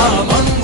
আমন্ত্রণ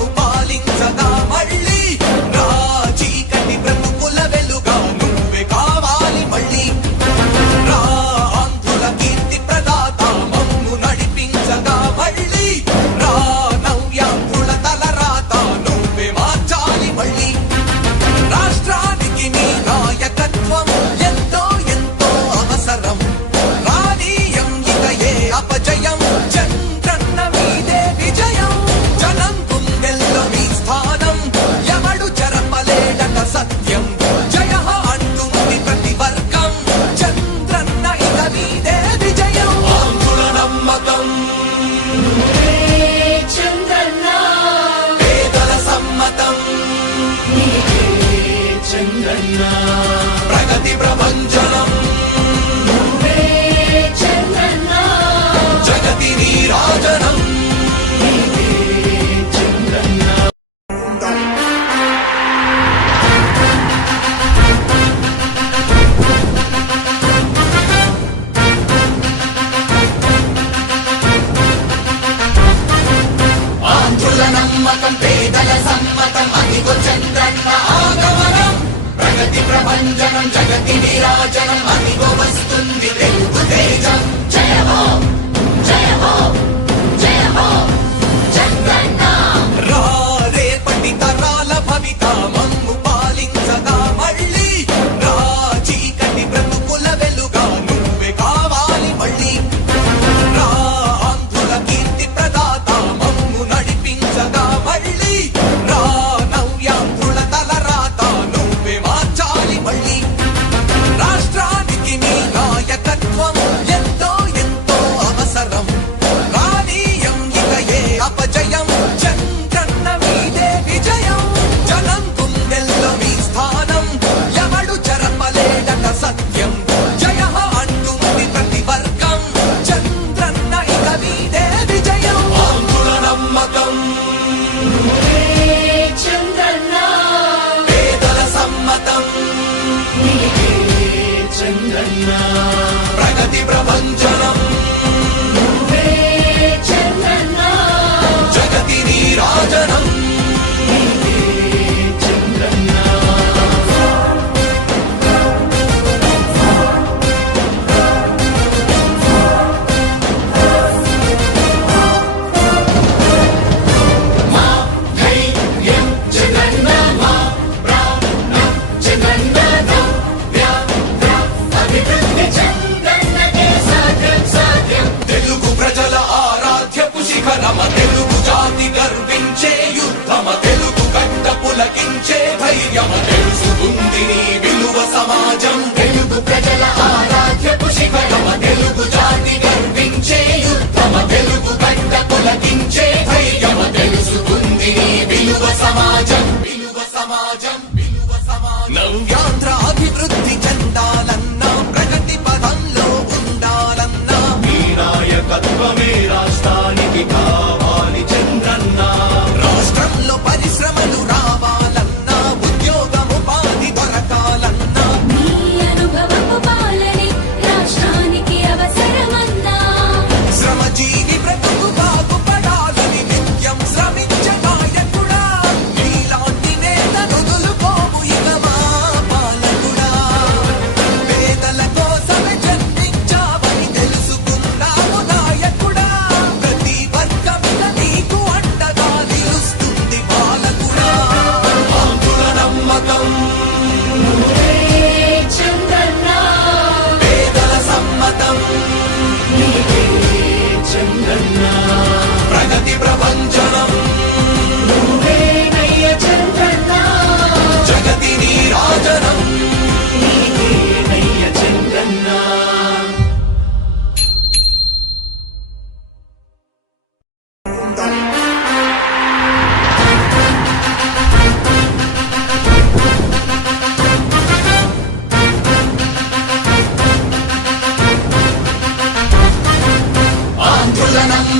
ప్రపంచనం జగతి విరాజనం అదిగో వస్తుంది తెలుగు తేజం. జయమో జయమో జయమో జగన్నా. రారే పటి తరాల భవితామం. ప్రగతి ప్రపంచం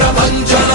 చంద్రన్న ప్రగతి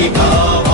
పదంలో